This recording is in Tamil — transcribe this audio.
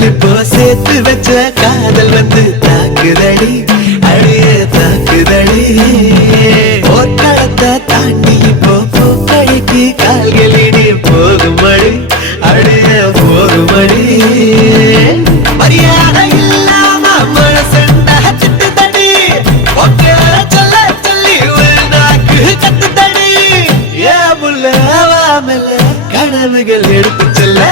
இப்போ சேர்த்து வச்ச காதல் வந்து தாக்குதடி அழிய தாக்குதடி. போர்க்களத்தை தாண்டி இப்போ பூக்கழிக்கு கால்களிடி போகும் வழி அழிய போகும் வழி மரியாதை இல்லாம மனசுண்டா சிட்டு தடி ஓகே சொல்ல சொல்லி நாக்கு கத்து தடி ஏ முல்ல கனவுகள் எடுத்து செல்ல?